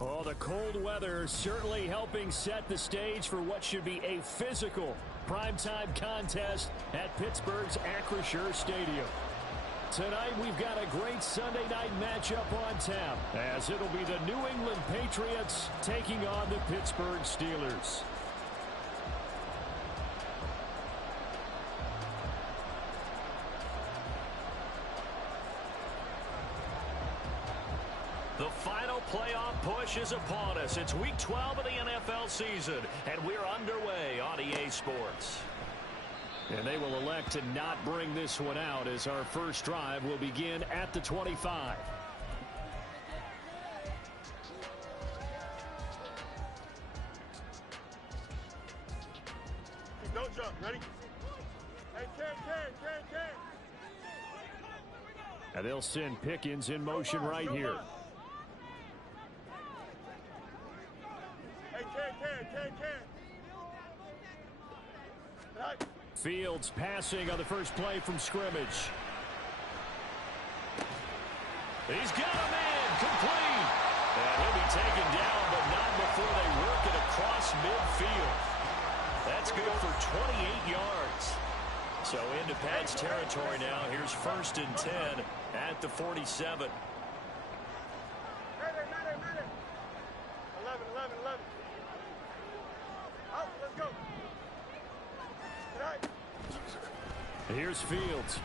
Oh, the cold weather certainly helping set the stage for what should be a physical primetime contest at Pittsburgh's Acrisure Stadium. Tonight we've got a great Sunday night matchup on tap, as it'll be the New England Patriots taking on the Pittsburgh Steelers. The final playoff push is upon us. It's Week 12 of the NFL season, and we're underway on EA Sports. And they will elect to not bring this one out, as our first drive will begin at the 25. Hey, don't jump. Ready? Hey, can. And they'll send Pickens in motion right here. Fields passing on the first play from scrimmage. He's got a man complete. And he'll be taken down, but not before they work it across midfield. That's good for 28 yards. So into Pat's territory now. Here's 1st and 10 at the 47. 11. Out, let's go. Here's Fields.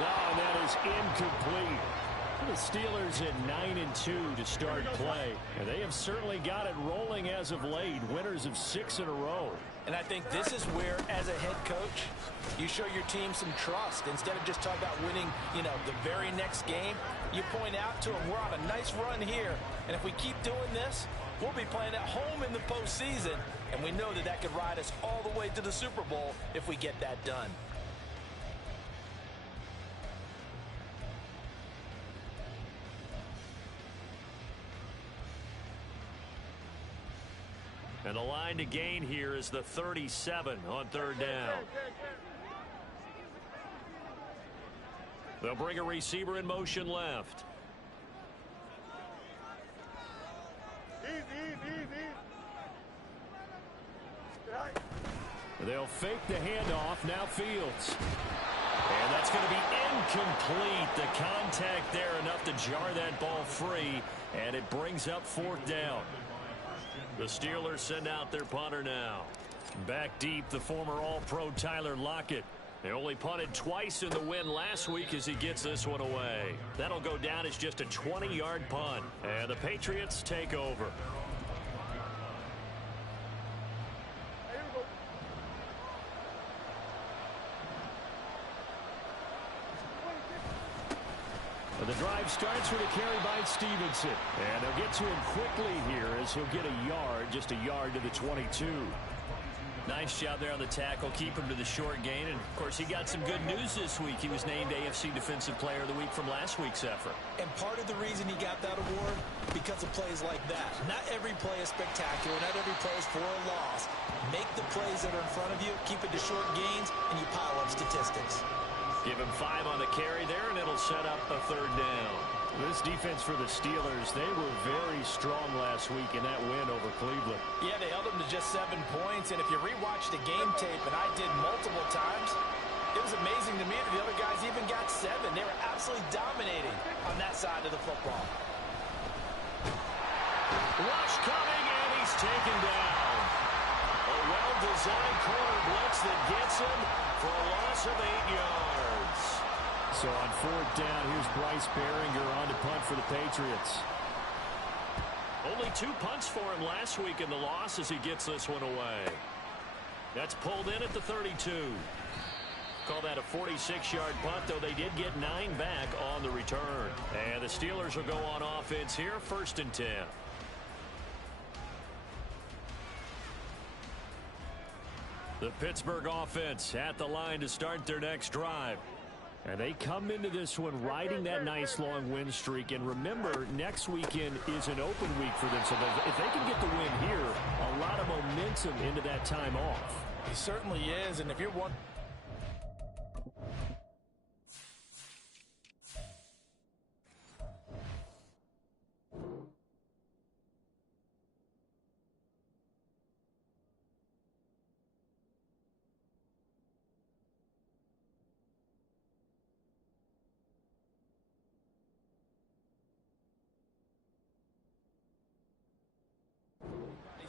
Oh, and that is incomplete. The Steelers at 9-2 to start play. And they have certainly got it rolling as of late. Winners of 6 in a row. And I think this is where, as a head coach, you show your team some trust. Instead of just talking about winning, the very next game, you point out to them, we're on a nice run here. And if we keep doing this, we'll be playing at home in the postseason. And we know that could ride us all the way to the Super Bowl if we get that done. And the line to gain here is the 37 on 3rd down. They'll bring a receiver in motion left. Easy. They'll fake the handoff. Now Fields. And that's going to be incomplete. The contact there enough to jar that ball free. And it brings up 4th down. The Steelers send out their punter now. Back deep, the former All-Pro Tyler Lockett. They only punted twice in the win last week as he gets this one away. That'll go down as just a 20-yard punt. And the Patriots take over. The drive starts with a carry by Stevenson. And they'll get to him quickly here as he'll get a yard, just a yard to the 22. Nice job there on the tackle. Keep him to the short gain. And, of course, he got some good news this week. He was named AFC Defensive Player of the Week from last week's effort. And part of the reason he got that award, because of plays like that. Not every play is spectacular. Not every play is for a loss. Make the plays that are in front of you, keep it to short gains, and you pile up statistics. Give him 5 on the carry there, and it'll set up a 3rd down. This defense for the Steelers, they were very strong last week in that win over Cleveland. Yeah, they held them to just 7 points, and if you rewatch the game tape, and I did multiple times, it was amazing to me that the other guys even got 7. They were absolutely dominating on that side of the football. Rush coming, and he's taken down. A well-designed corner blitz that gets him for a loss of 8 yards. So on 4th down, here's Bryce Baringer on to punt for the Patriots. Only 2 punts for him last week in the loss as he gets this one away. That's pulled in at the 32. Call that a 46-yard punt, though they did get 9 back on the return. And the Steelers will go on offense here, 1st and 10. The Pittsburgh offense at the line to start their next drive. And they come into this one riding that nice long win streak. And remember, next weekend is an open week for them. So if they can get the win here, a lot of momentum into that time off. He certainly is. And if you're one...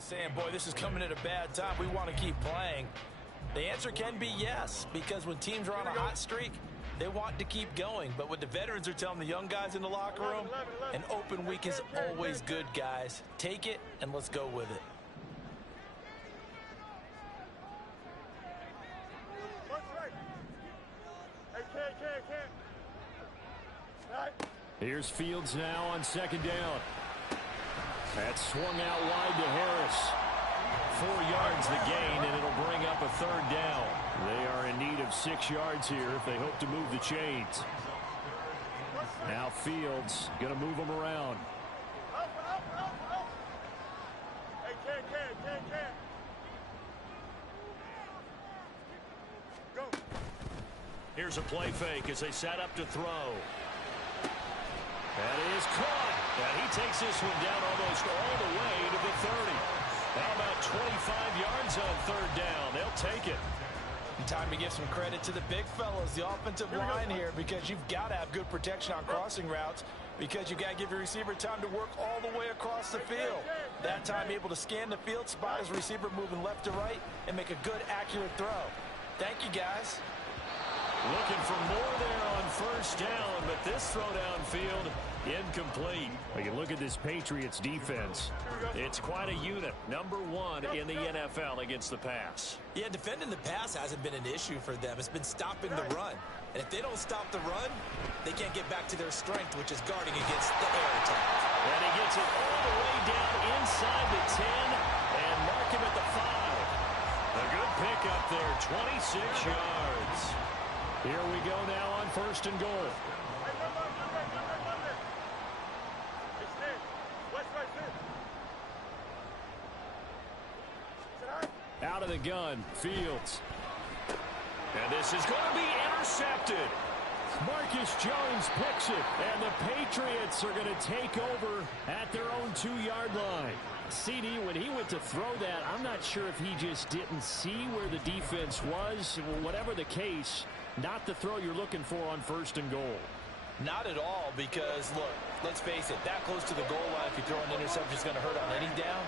saying, boy, this is coming at a bad time. We want to keep playing. The answer can be yes, because when teams are on a hot streak, they want to keep going. But what the veterans are telling the young guys in the locker room, an open week is always good, guys. Take it, and let's go with it. Here's Fields now on second down. That swung out wide to Harris. 4 yards the gain, and it'll bring up a third down. They are in need of 6 yards here if they hope to move the chains. Now Fields going to move them around. Here's a play fake as they set up to throw. That is caught. And he takes this one down almost all the way to the 30. How about 25 yards on third down? They'll take it. Time to give some credit to the big fellas, the offensive line here, because you've got to have good protection on crossing routes, because you've got to give your receiver time to work all the way across the field. That time able to scan the field, spot his receiver moving left to right, and make a good, accurate throw. Thank you, guys. Looking for more there on first down, but this throw downfield incomplete. Well, you look at this Patriots defense. It's quite a unit. Number 1 in the NFL against the pass. Yeah, defending the pass hasn't been an issue for them. It's been stopping the run. And if they don't stop the run, they can't get back to their strength, which is guarding against the air attack. And he gets it all the way down inside the 10 and mark him at the 5. A good pickup there, 26 yards. Here we go now on first and goal. Out of the gun, Fields. And this is going to be intercepted. Marcus Jones picks it, and the Patriots are going to take over at their own 2-yard line. CD, when he went to throw that, I'm not sure if he just didn't see where the defense was. Whatever the case, not the throw you're looking for on first and goal. Not at all, because, look, let's face it, that close to the goal line, if you throw an interception, is going to hurt on any down.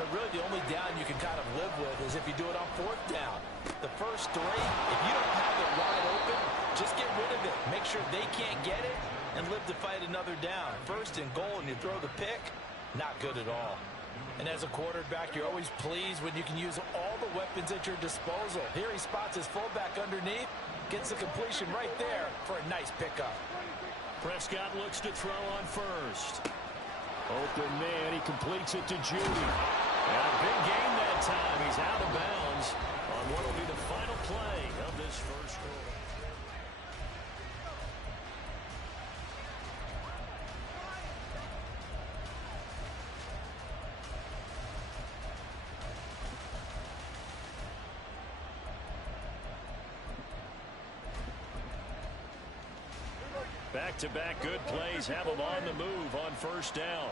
But really, the only down you can kind of live with is if you do it on fourth down. The first 3, if you don't have it wide open, just get rid of it. Make sure they can't get it and live to fight another down. First and goal, and you throw the pick, not good at all. And as a quarterback, you're always pleased when you can use all the weapons at your disposal. Here he spots his fullback underneath, gets the completion right there for a nice pickup. Prescott looks to throw on first. Open man, he completes it to Judy. And a big gain that time. He's out of bounds on what will be the final play of this first quarter. Back-to-back good plays have them on the move on first down.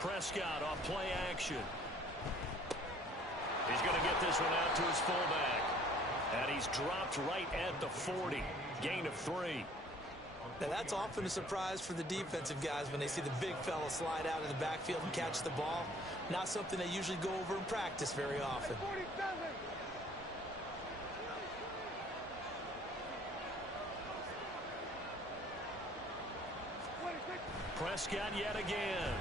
Prescott off play action. He's going to get this one out to his fullback. And he's dropped right at the 40. Gain of 3. Now that's often a surprise for the defensive guys when they see the big fella slide out of the backfield and catch the ball. Not something they usually go over in practice very often. Prescott yet again.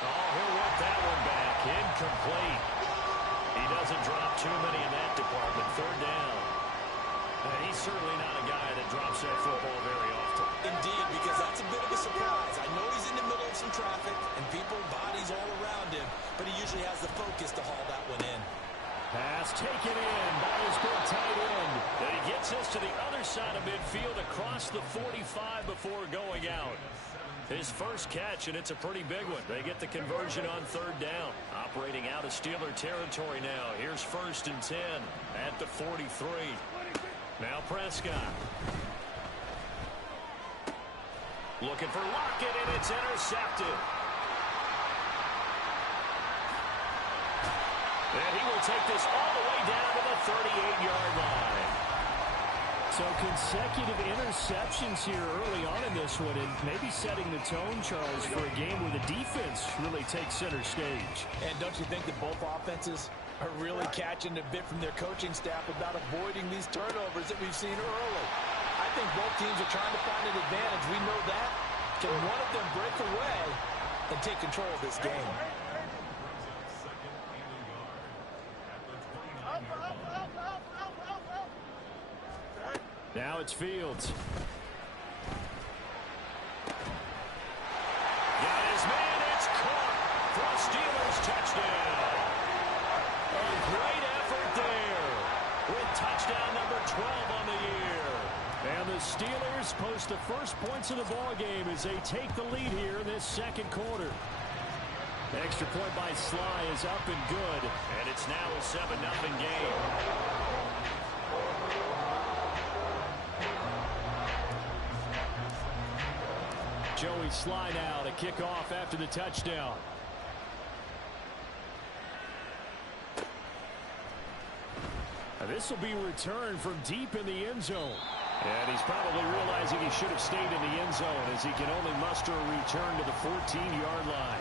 Oh, he'll whip that one back. Incomplete. He doesn't drop too many in that department. Third down. And he's certainly not a guy that drops that football very often. Indeed, because that's a bit of a surprise. I know he's in the middle of some traffic and people, bodies all around him, but he usually has the focus to haul that one in. Pass taken in by his big tight end. And he gets us to the other side of midfield across the 45 before going out. His first catch, and it's a pretty big one. They get the conversion on third down. Operating out of Steeler territory now. Here's first and 10 at the 43. Now Prescott. Looking for Lockett, and it's intercepted. And he will take this all the way down to the 38-yard line. So consecutive interceptions here early on in this one, and maybe setting the tone, Charles, for a game where the defense really takes center stage. And don't you think that both offenses are really catching a bit from their coaching staff about avoiding these turnovers that we've seen early? I think both teams are trying to find an advantage. We know that. Can one of them break away and take control of this game? Now it's Fields. Got his man. It's caught for a Steelers touchdown. A great effort there with touchdown number 12 on the year. And the Steelers post the first points of the ball game as they take the lead here in this second quarter. The extra point by Sly is up and good. And it's now a 7-0 game. Joey Sly now to kick off after the touchdown. This will be returned from deep in the end zone. And he's probably realizing he should have stayed in the end zone as he can only muster a return to the 14-yard line.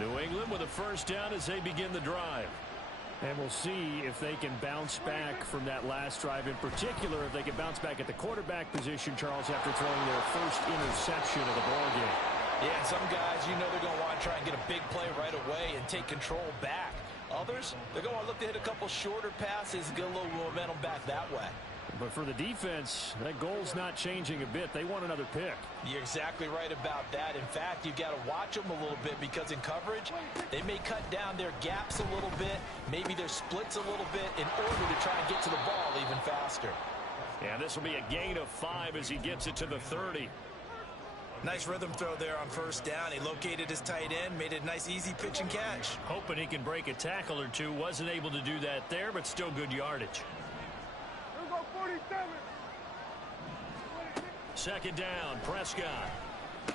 New England with a first down as they begin the drive. And we'll see if they can bounce back from that last drive, in particular if they can bounce back at the quarterback position, Charles, after throwing their first interception of the ballgame. Yeah, some guys, you know they're going to want to try and get a big play right away and take control back. Others, they're going to look to hit a couple shorter passes and get a little momentum back that way. But for the defense, that goal's not changing a bit. They want another pick. You're exactly right about that. In fact, you've got to watch them a little bit because in coverage, they may cut down their gaps a little bit, maybe their splits a little bit in order to try and get to the ball even faster. Yeah, this will be a gain of 5 as he gets it to the 30. Nice rhythm throw there on first down. He located his tight end, made it a nice easy pitch and catch. Hoping he can break a tackle or two. Wasn't able to do that there, but still good yardage. Second down, Prescott. The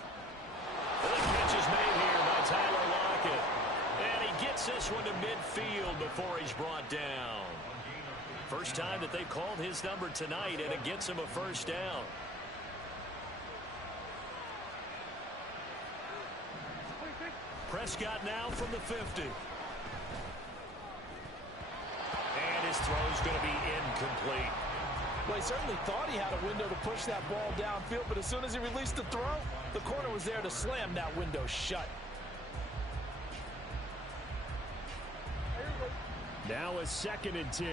catch is made here by Tyler Lockett. And he gets this one to midfield before he's brought down. First time that they've called his number tonight, and it gets him a first down. Prescott now from the 50. And his throw's going to be incomplete. Well, he certainly thought he had a window to push that ball downfield, but as soon as he released the throw, the corner was there to slam that window shut. Now a 2nd and 10.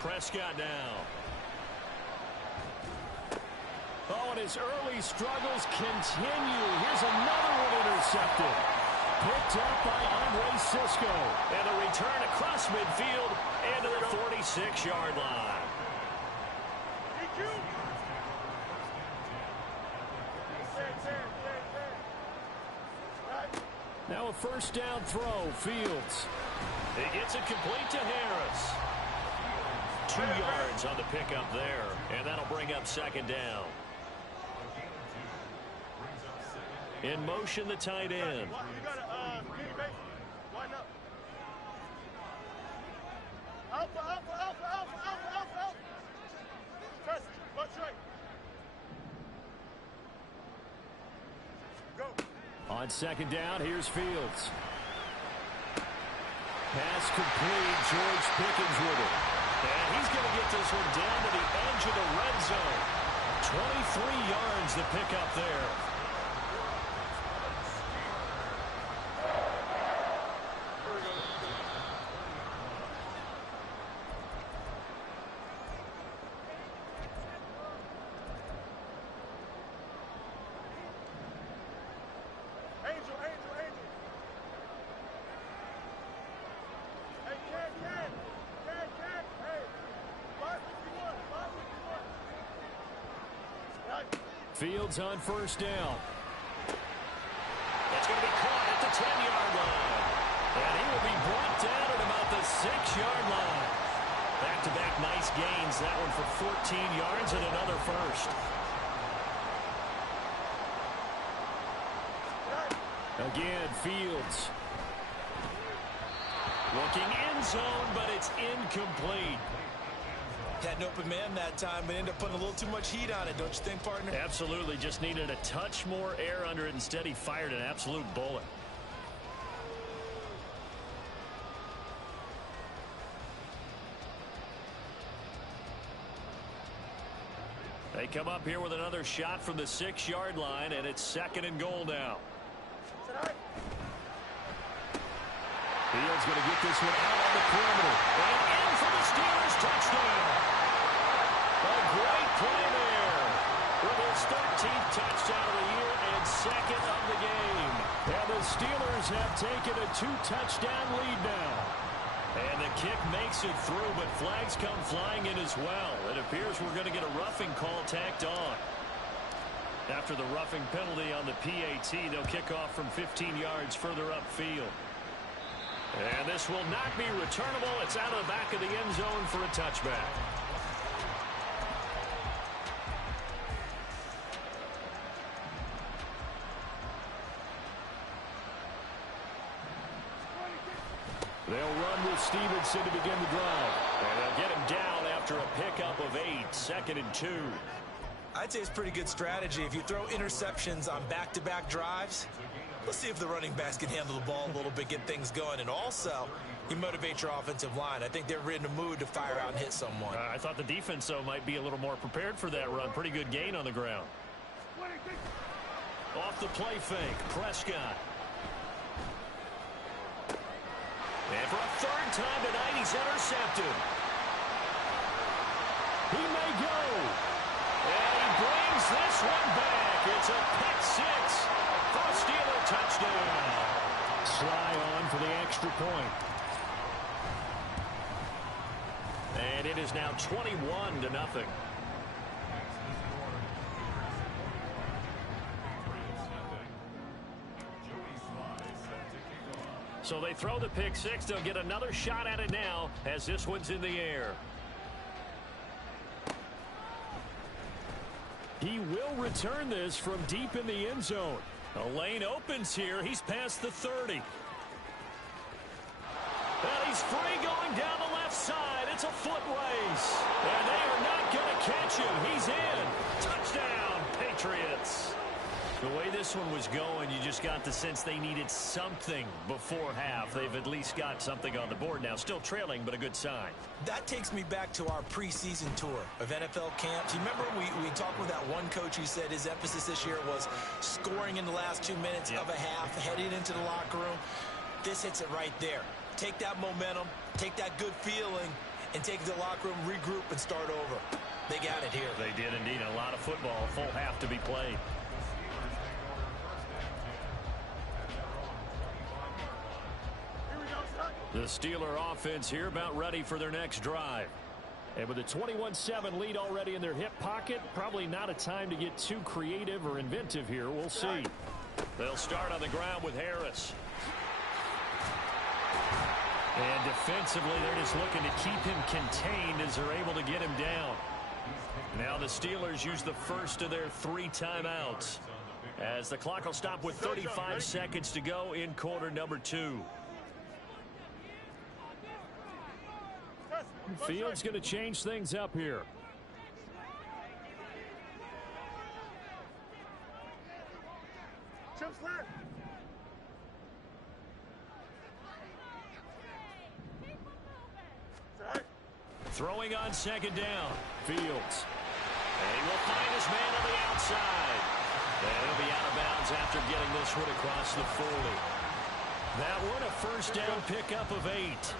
Prescott now. Oh, and his early struggles continue. Here's another one intercepted. Picked up by Andre Cisco. And a return across midfield and to the 46-yard line. Now a first down throw, Fields. He gets it complete to Harris. 2 yards on the pickup there, and that'll bring up second down. In motion, the tight end. On second down, here's Fields. Pass complete. George Pickens with it. And he's going to get this one down to the edge of the red zone. 23 yards to pick up there. Fields on first down. It's going to be caught at the 10-yard line. And he will be brought down at about the 6-yard line. Back-to-back nice gains. That one for 14 yards and another first. Again, Fields. Looking end zone, but it's incomplete. Had an open man that time, but ended up putting a little too much heat on it, don't you think, partner? Absolutely. Just needed a touch more air under it. Instead, he fired an absolute bullet. They come up here with another shot from the 6-yard line, and it's 2nd and goal now. Fields going to get this one out on the perimeter. And in for the Steelers, touchdown. A great play there. With his 13th touchdown of the year and 2nd of the game. And the Steelers have taken a 2-touchdown lead now. And the kick makes it through, but flags come flying in as well. It appears we're going to get a roughing call tacked on. After the roughing penalty on the PAT, they'll kick off from 15 yards further upfield. And this will not be returnable. It's out of the back of the end zone for a touchback. They'll run with Stevenson to begin the drive. And they'll get him down after a pickup of 8, 2nd and 2. I'd say it's pretty good strategy. If you throw interceptions on back-to-back drives, let's see if the running backs can handle the ball a little bit, get things going. And also, you motivate your offensive line. I think they're in the mood to fire out and hit someone. I thought the defense, though, might be a little more prepared for that run. Pretty good gain on the ground. Off the play fake, Prescott. And for a 3rd time tonight, he's intercepted. He may go. And he brings this one back. It's a pick 6 for a Steeler touchdown. Sly on for the extra point. And it is now 21-0. So they throw the pick 6. They'll get another shot at it now as this one's in the air. He will return this from deep in the end zone. A lane opens here. He's past the 30. And he's free going down the left side. It's a foot race. And they are not going to catch him. He's in. Touchdown, Patriots. The way this one was going, you just got the sense they needed something before half. They've at least got something on the board now. Still trailing, but a good sign. That takes me back to our preseason tour of NFL camps. You remember we talked with that one coach who said his emphasis this year was scoring in the last 2 minutes of a half, heading into the locker room. This hits it right there. Take that momentum, take that good feeling, and take it to the locker room, regroup, and start over. They got it here. They did indeed. A lot of football, a full half to be played. The Steeler offense here about ready for their next drive. And with a 21-7 lead already in their hip pocket, probably not a time to get too creative or inventive here. We'll see. They'll start on the ground with Harris. And defensively, they're just looking to keep him contained as they're able to get him down. Now the Steelers use the first of their 3 timeouts as the clock will stop with 35 seconds to go in quarter number 2. Fields going to change things up here. Throwing on 2nd down. Fields. And he will find his man on the outside. And he'll be out of bounds after getting this one across the 40. That one a first down pickup of 8.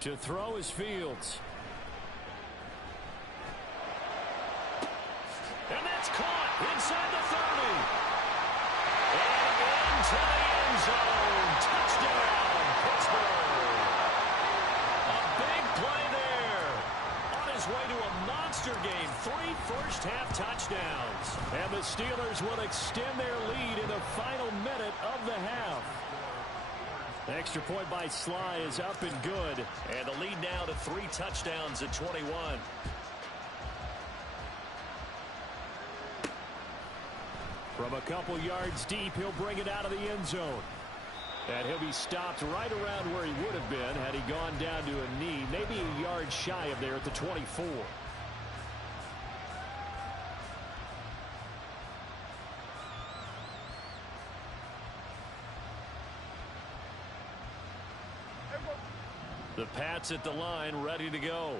To throw is Fields. And that's caught inside the 30. And into the end zone. Touchdown, Pittsburgh. A big play there. On his his way to a monster game. 3 first-half touchdowns. And the Steelers will extend their lead in the final minute of the half. The extra point by Sly is up and good. And the lead now to 3 touchdowns at 21. From a couple yards deep, he'll bring it out of the end zone. And he'll be stopped right around where he would have been had he gone down to a knee, maybe a yard shy of there at the 24. The Pats at the line, ready to go.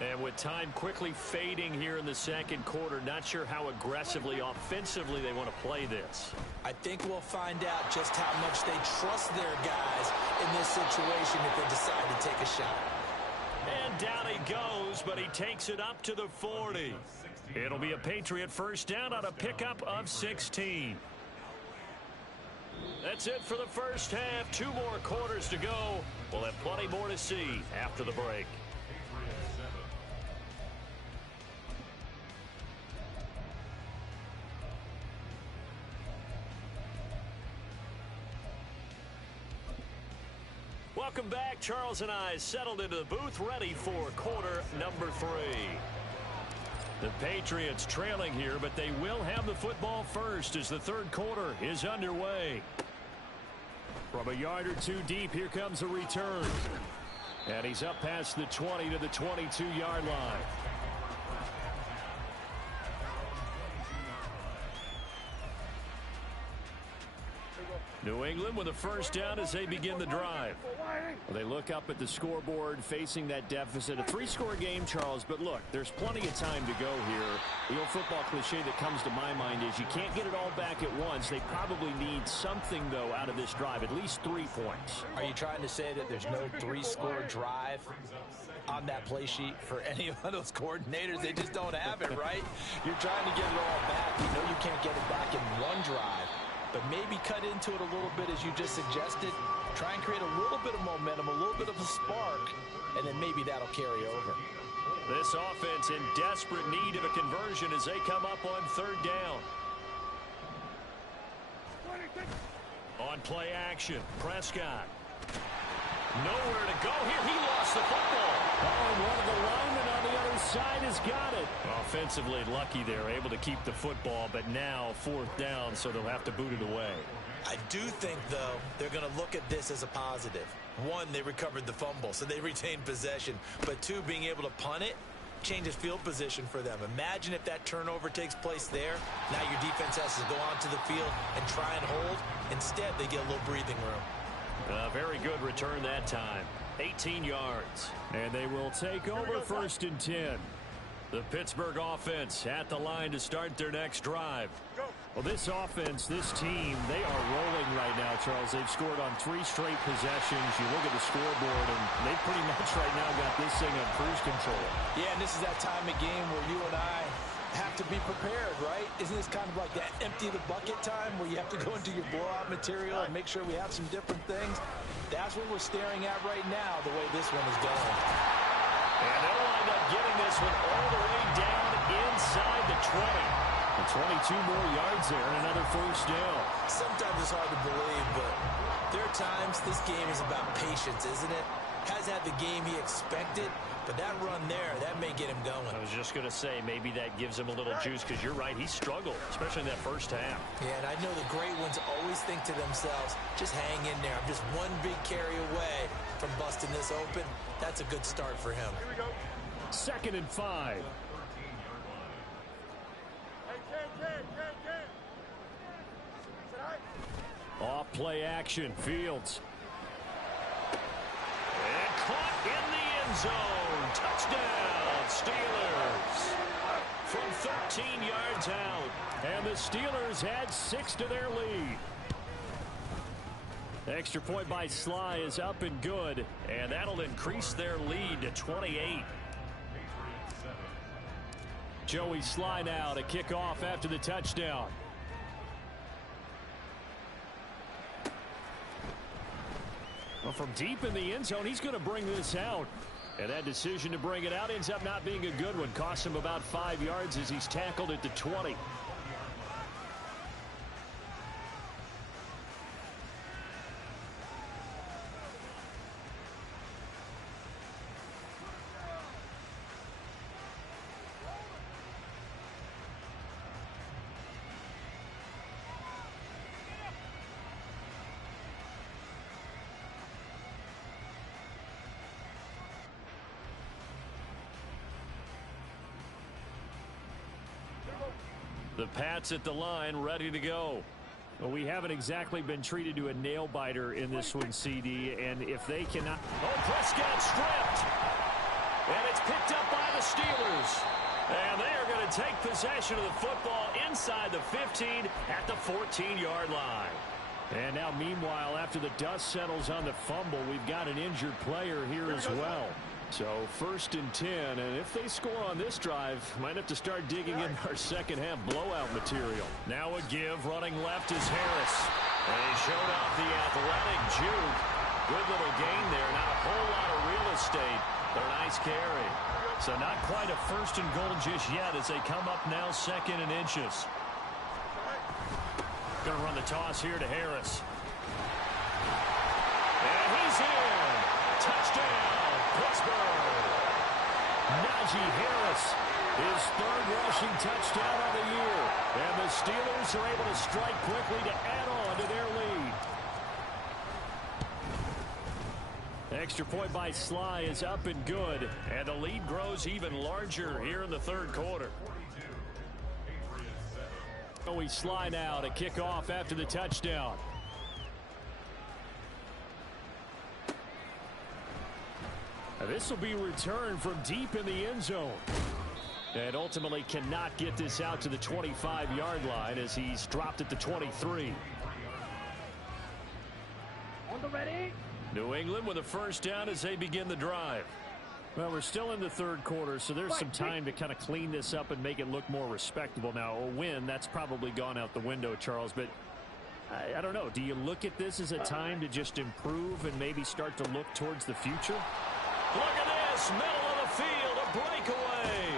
And with time quickly fading here in the second quarter, not sure how aggressively, offensively they want to play this. I think we'll find out just how much they trust their guys in this situation if they decide to take a shot. And down he goes, but he takes it up to the 40. It'll be a Patriot first down on a pickup of 16. That's it for the first half. 2 more quarters to go. We'll have plenty more to see after the break. Welcome back. Charles and I settled into the booth, ready for quarter number 3. The Patriots trailing here, but they will have the football first as the third quarter is underway. From a yard or 2 deep, here comes a return. And he's up past the 20 to the 22-yard line. New England with a first down as they begin the drive. Well, they look up at the scoreboard facing that deficit. A 3-score game, Charles, but look, there's plenty of time to go here. The old football cliche that comes to my mind is you can't get it all back at once. They probably need something, though, out of this drive, at least 3 points. Are you trying to say that there's no 3-score drive on that play sheet for any of those coordinators? They just don't have it, right? You're trying to get it all back. You know you can't get it back in one drive. But maybe cut into it a little bit as you just suggested. Try and create a little bit of momentum, a little bit of a spark, and then maybe that'll carry over. This offense in desperate need of a conversion as they come up on third down. On play action, Prescott. Nowhere to go here. He lost the football. Oh, and one of the linemen on the other side has got it. Offensively lucky they're able to keep the football, but now 4th down, so they'll have to boot it away. I do think, though, they're going to look at this as a positive. 1, they recovered the fumble, so they retained possession. But 2, being able to punt it changes field position for them. Imagine if that turnover takes place there. Now your defense has to go onto the field and try and hold. Instead, they get a little breathing room. A very good return that time. 18 yards. And they will take over 1st and 10. The Pittsburgh offense at the line to start their next drive. Well, this offense, this team, they are rolling right now, Charles. They've scored on 3 straight possessions. You look at the scoreboard, and they pretty much right now got this thing on cruise control. Yeah, and this is that time of game where you and I have to be prepared, right? Isn't this kind of like that empty the bucket time where you have to go into your blowout material and make sure we have some different things? That's what we're staring at right now, the way this one is going. And they'll wind up getting this one all the way down inside the 20. And 22 more yards there and another first down. Sometimes it's hard to believe, but there are times this game is about patience, isn't it? Has had the game he expected, but that run there, that may get him going. I was just going to say, maybe that gives him a little juice, because you're right, he struggled, especially in that first half. Yeah, and I know the great ones always think to themselves, just hang in there. I'm just one big carry away from busting this open. That's a good start for him. Here we go. 2nd and 5. Off play action, Fields. And caught in the end zone. Touchdown, Steelers. From 13 yards out. And the Steelers add 6 to their lead. The extra point by Sly is up and good. And that'll increase their lead to 28. Joey Sly now to kick off after the touchdown. Well, from deep in the end zone, he's going to bring this out. And that decision to bring it out ends up not being a good one. Costs him about 5 yards as he's tackled at the 20. The Pats at the line, ready to go. Well, we haven't exactly been treated to a nail-biter in this one, CD, and if they cannot... Oh, Prescott stripped. And it's picked up by the Steelers. And they are going to take possession of the football inside the 15 at the 14-yard line. And now, meanwhile, after the dust settles on the fumble, we've got an injured player here as well. So 1st and 10, and if they score on this drive, might have to start digging in our second half blowout material. Now a give, running left is Harris. And he showed off the athletic juke. Good little gain there, not a whole lot of real estate, but a nice carry. So not quite a 1st and goal just yet as they come up now 2nd and inches. Going to run the toss here to Harris. And he's in. Touchdown. Pittsburgh. Najee Harris, his 3rd rushing touchdown of the year. And the Steelers are able to strike quickly to add on to their lead. Extra point by Sly is up and good. And the lead grows even larger here in the 3rd quarter. We Sly now to kick off after the touchdown. This will be returned from deep in the end zone. And ultimately cannot get this out to the 25-yard line as he's dropped at the 23. On the ready. New England with a 1st down as they begin the drive. Well, we're still in the 3rd quarter, so there's some time to kind of clean this up and make it look more respectable. Now, a win, that's probably gone out the window, Charles, but I don't know. Do you look at this as a time to just improve and maybe start to look towards the future? Look at this, middle of the field, a breakaway.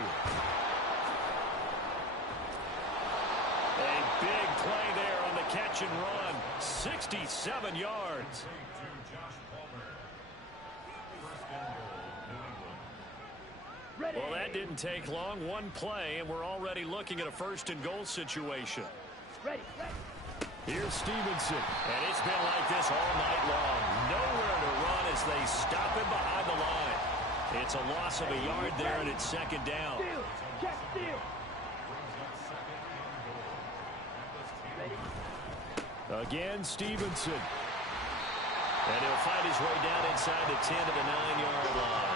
A big play there on the catch and run, 67 yards. Well, that didn't take long. One play, and we're already looking at a 1st and goal situation. Ready. Here's Stevenson. And it's been like this all night long. Nowhere to run as they stop him behind the line. It's a loss of a yard there, and it's 2nd down. Steal. Check steal. Again, Stevenson. And he'll find his way down inside the 10 to the 9-yard line.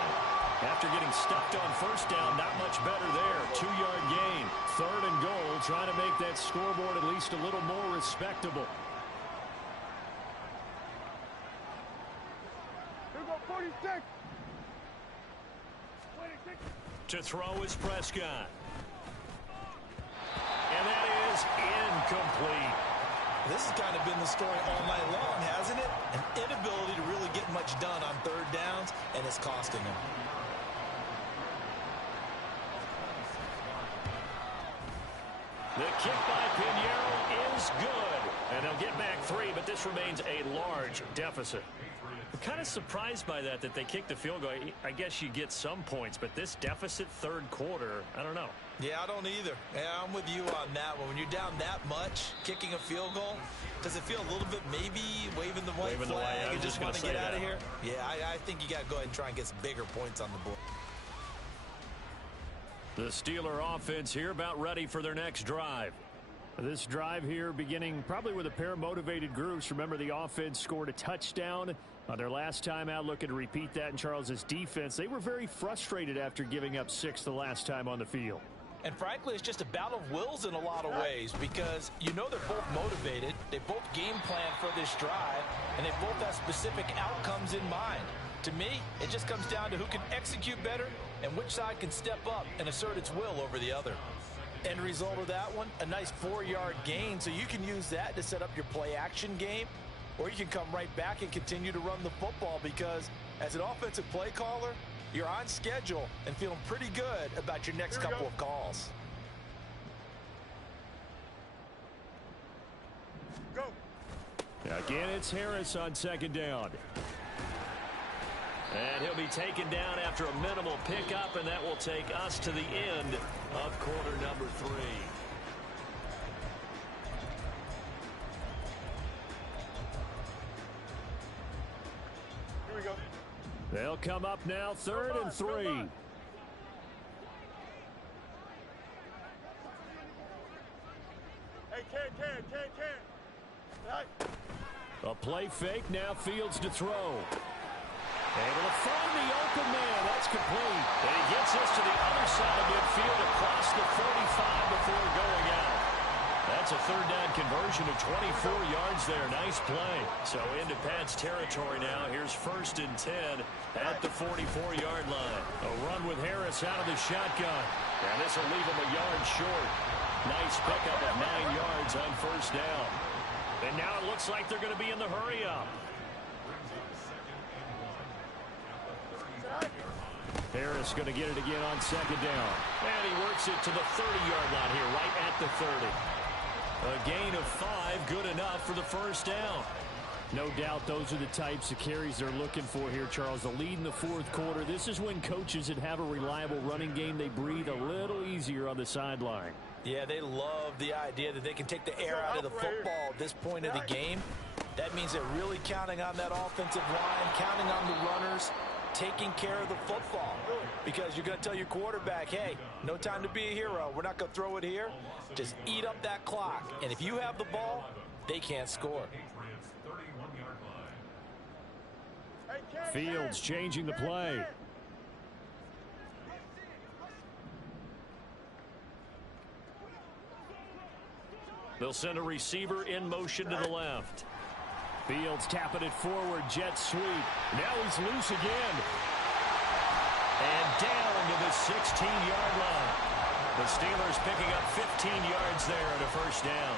After getting stuffed on 1st down, not much better there. 2-yard gain. 3rd and goal, trying to make that scoreboard at least a little more respectable. Here we go, 46. 26. To throw is Prescott. And that is incomplete. This has kind of been the story all night long, hasn't it? An inability to really get much done on 3rd downs, and it's costing him. The kick by Pinheiro is good. And they'll get back 3, but this remains a large deficit. I'm kind of surprised by that they kicked the field goal. I guess you get some points, but this deficit 3rd quarter, I don't know. Yeah, I don't either. Yeah, I'm with you on that one. When you're down that much, kicking a field goal, does it feel a little bit maybe waving the white flag and just want to get out of here? Yeah, I think you got to go ahead and try and get some bigger points on the board. The Steeler offense here about ready for their next drive. This drive here beginning probably with a pair of motivated groups. Remember, the offense scored a touchdown on their last time out. Looking to repeat that in Charles's defense. They were very frustrated after giving up 6 the last time on the field. And frankly, it's just a battle of wills in a lot of ways because you know they're both motivated. They both game plan for this drive, and they both have specific outcomes in mind. To me, it just comes down to who can execute better and which side can step up and assert its will over the other. End result of that one, a nice 4-yard gain, so you can use that to set up your play-action game, or you can come right back and continue to run the football because as an offensive play caller, you're on schedule and feeling pretty good about your next couple of calls. Go. Again, it's Harris on second down. And he'll be taken down after a minimal pickup, and that will take us to the end of quarter number 3. Here we go. They'll come up now, 3rd and 3. Hey, can. Right. A play fake, now Fields to throw. Able to find the open man. That's complete. And he gets us to the other side of midfield across the 45 before going out. That's a 3rd down conversion of 24 yards there. Nice play. So into Pat's territory now. Here's 1st and 10 at the 44-yard line. A run with Harris out of the shotgun. And this will leave him a yard short. Nice pickup of 9 yards on 1st down. And now it looks like they're going to be in the hurry-up. Harris going to get it again on 2nd down. And he works it to the 30-yard line here, right at the 30. A gain of 5, good enough for the 1st down. No doubt those are the types of carries they're looking for here, Charles. The lead in the 4th quarter. This is when coaches that have a reliable running game, they breathe a little easier on the sideline. Yeah, they love the idea that they can take the air out of the football at this point of the game. That means they're really counting on that offensive line, counting on the runners, taking care of the football. Because you're going to tell your quarterback, hey, no time to be a hero. We're not going to throw it here. Just eat up that clock. And if you have the ball, they can't score. Fields changing the play. They'll send a receiver in motion to the left. Fields tapping it forward, jet sweep. Now he's loose again. And down to the 16-yard line. The Steelers picking up 15 yards there at a 1st down.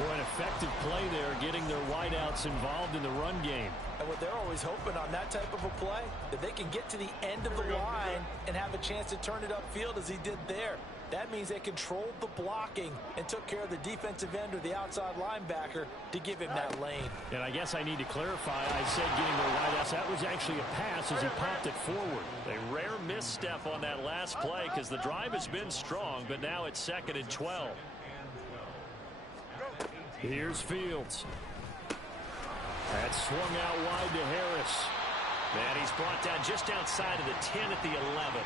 Boy, an effective play there, getting their wideouts involved in the run game. And what they're always hoping on that type of a play, that they can get to the end of the line and have a chance to turn it upfield as he did there. That means they controlled the blocking and took care of the defensive end or the outside linebacker to give him that lane. And I guess I need to clarify, I said getting their wideouts. That was actually a pass as he popped it forward. A rare misstep on that last play because the drive has been strong, but now it's 2nd and 12. Here's Fields. That's swung out wide to Harris. And he's brought down just outside of the 10 at the 11.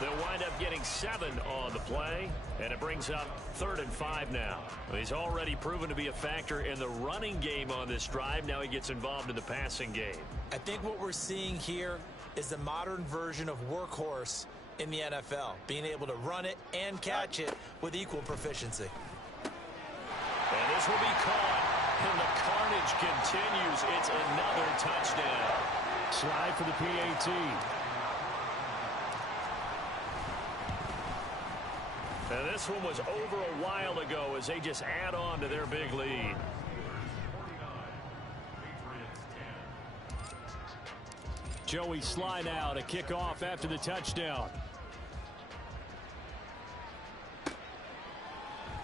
They'll wind up getting 7 on the play, and it brings up 3rd and 5 now. He's already proven to be a factor in the running game on this drive. Now he gets involved in the passing game. I think what we're seeing here is the modern version of workhorse in the NFL, being able to run it and catch it with equal proficiency. And this will be caught, and the carnage continues. It's another touchdown. Slide for the PAT. And this one was over a while ago as they just add on to their big lead. Joey slide out, a kickoff after the touchdown.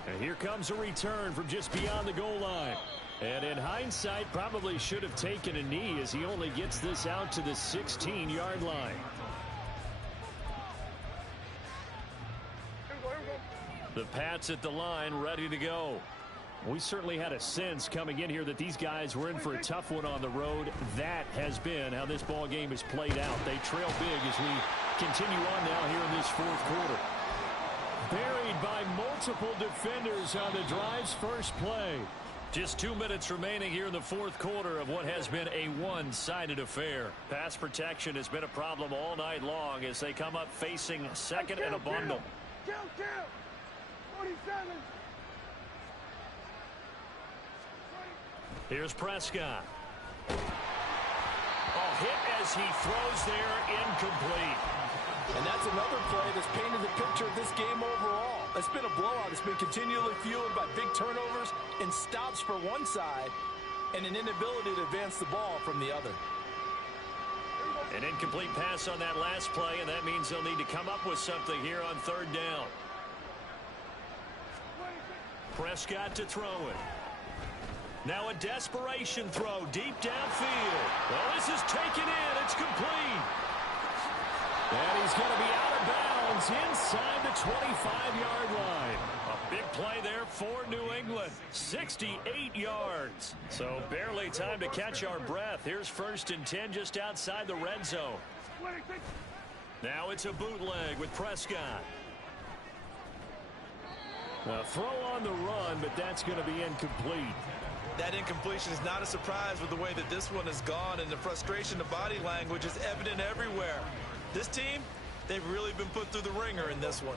And here comes a return from just beyond the goal line. And in hindsight, probably should have taken a knee as he only gets this out to the 16-yard line. The Pats at the line, ready to go. We certainly had a sense coming in here that these guys were in for a tough one on the road. That has been how this ball game has played out. They trail big as we continue on now here in this 4th quarter. Buried by multiple defenders on the drive's first play. Just 2 minutes remaining here in the 4th quarter of what has been a one-sided affair. Pass protection has been a problem all night long as they come up facing 2nd and a bundle. Kill. 47. Here's Prescott. Hit as he throws there, incomplete. And that's another play that's painted the picture of this game overall. It's been a blowout. It's been continually fueled by big turnovers and stops for one side and an inability to advance the ball from the other. An incomplete pass on that last play, and that means they'll need to come up with something here on third down. Prescott to throw it. Now a desperation throw deep downfield. Well, this is taken in. It's complete. And he's going to be out of bounds inside the 25-yard line. A big play there for New England. 68 yards. So barely time to catch our breath. Here's 1st and 10 just outside the red zone. Now it's a bootleg with Prescott. A throw on the run, but that's going to be incomplete. That incompletion is not a surprise with the way that this one has gone, and the frustration, the body language is evident everywhere. This team, they've really been put through the ringer in this one.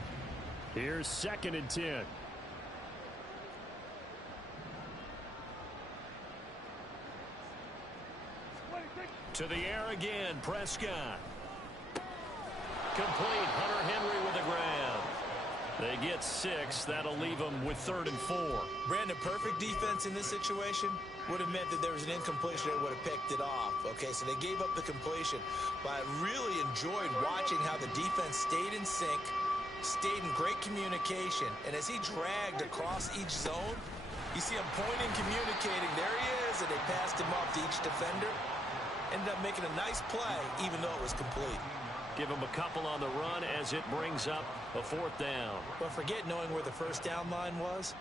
Here's 2nd and 10. To the air again, Prescott. Complete. Hunter Henry with a grab. They get 6. That'll leave them with 3rd and 4. Brandon, perfect defense in this situation would have meant that there was an incompletion that would have picked it off. Okay, so they gave up the completion. But I really enjoyed watching how the defense stayed in sync, stayed in great communication. And as he dragged across each zone, you see him pointing, communicating. There he is, and they passed him off to each defender. Ended up making a nice play, even though it was complete. Give him a couple on the run as it brings up a 4th down. But forget knowing where the 1st down line was.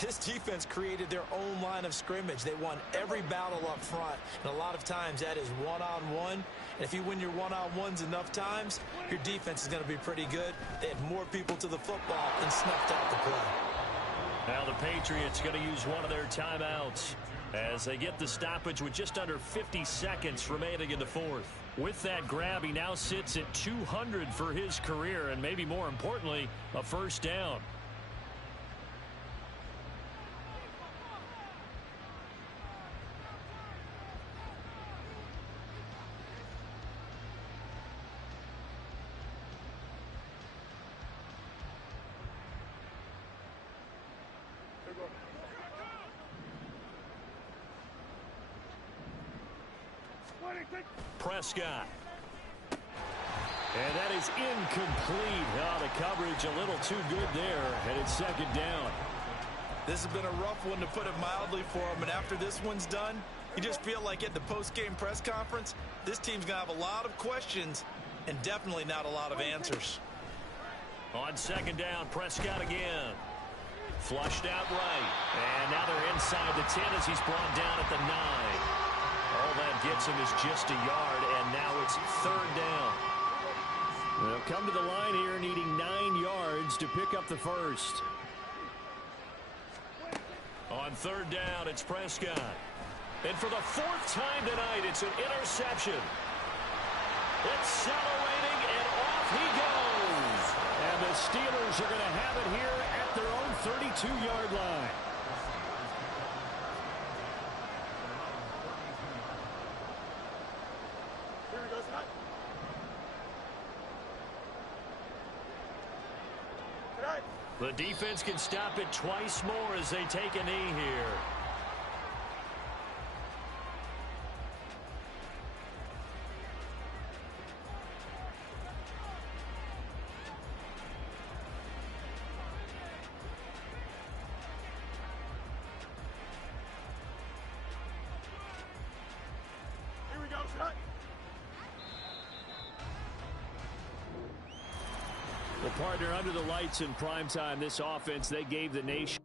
This defense created their own line of scrimmage. They won every battle up front. And a lot of times that is one-on-one. And if you win your one-on-ones enough times, your defense is going to be pretty good. They had more people to the football and snuffed out the play. Now the Patriots going to use one of their timeouts as they get the stoppage with just under 50 seconds remaining in the 4th. With that grab, he now sits at 200 for his career, and maybe more importantly, a 1st down. Prescott. And that is incomplete. Oh, the coverage a little too good there, and it's 2nd down. This has been a rough one, to put it mildly, for him. And after this one's done, you just feel like at the post-game press conference, this team's going to have a lot of questions and definitely not a lot of answers. On 2nd down, Prescott again. Flushed out right. And now they're inside the 10 as he's brought down at the 9. All that gets him is just a yard, and now it's 3rd down. They'll come to the line here needing 9 yards to pick up the 1st. On 3rd down, it's Prescott. And for the 4th time tonight, it's an interception. Accelerating, and off he goes. And the Steelers are going to have it here at their own 32-yard line. The defense can stop it twice more as they take a knee here. Here we go, shot. Well, partner, under the lights in primetime, this offense, they gave the nation